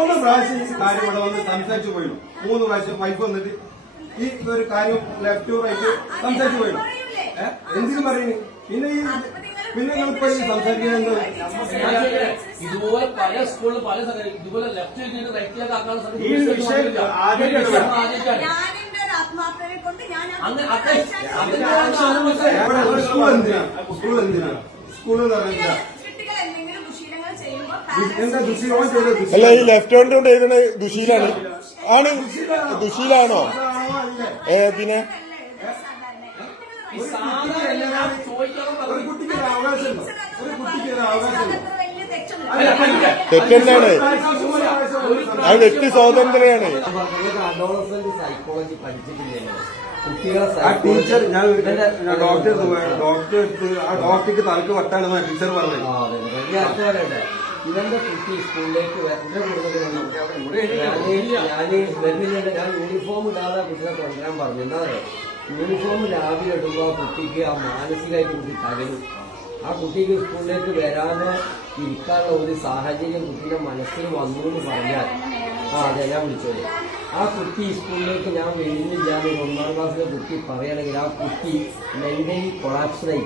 മൂന്ന് പ്രാവശ്യം ഈ കാര്യം ഇവിടെ വന്ന് സംസാരിച്ചു പോയിരുന്നു. 3 പ്രാവശ്യം വൈഫ് വന്നിട്ട് ഈ ഒരു കാര്യം ലെഫ്റ്റ് റൈറ്റ് സംസാരിച്ചു പോയിരുന്നു. എന്തിനും പറയുന്നു. പിന്നെ നിങ്ങളിപ്പോ ഈ സംസാരിക്കുന്നത് ഇതുപോലെ പല സ്കൂളിലും പല ഇതുപോലെ ലെഫ്റ്റ് കഴിഞ്ഞിട്ട് റൈറ്റിലേക്ക് ആക്കാനുള്ള ഈ വിഷയം സ്കൂൾ എന്തിനാ എന്താ ദുശീലം ചെയ്തത്? അല്ല, ഈ ലെഫ്റ്റ് ഹാൻഡ് കൊണ്ട് എഴുതണ ദുശീലാണ് ആണ് ദുശീലാണോ? പിന്നെ ഒരു കുട്ടിക്ക് ഒരു അവകാശമുണ്ടോ? ഒരു കുട്ടിക്ക് ഒരു അവകാശമുണ്ടോ? തെറ്റെന്നാണ്. അത് വ്യക്തി സ്വാതന്ത്ര്യമാണ്. സൈക്കോളജി പഠിച്ചിട്ടില്ലല്ലോ ആ ടീച്ചർ ഞാൻ ഡോക്ടർ എടുത്ത് ആ ഡോക്ടർക്ക് തലക്ക് വട്ടാണെന്നാണ് ടീച്ചർ പറഞ്ഞത്. ഇവന്റെ കുട്ടി സ്കൂളിലേക്ക് ഞാൻ യൂണിഫോം ഇടാതെ കുട്ടികളെ കൊണ്ടുവരാൻ പറഞ്ഞു. എന്താ പറയുക, യൂണിഫോം രാവിലെ ഇടുമ്പോൾ ആ കുട്ടിക്ക് ആ മാനസികമായിട്ട് കുട്ടി തകരും. ആ കുട്ടിക്ക് സ്കൂളിലേക്ക് വരാതെ ഇരിക്കാനുള്ള ഒരു സാഹചര്യം കുട്ടിയുടെ മനസ്സിൽ വന്നു എന്ന് പറഞ്ഞാൽ അതെ ഞാൻ വിളിച്ചത്. ആ കുട്ടി സ്കൂളിലേക്ക് ഞാൻ വരുന്നില്ല എന്ന് 1ാം ക്ലാസ്സിലെ കുട്ടി പറയുകയാണെങ്കിൽ ആ കുട്ടി മെന്റലി കൊളാപ്സായി.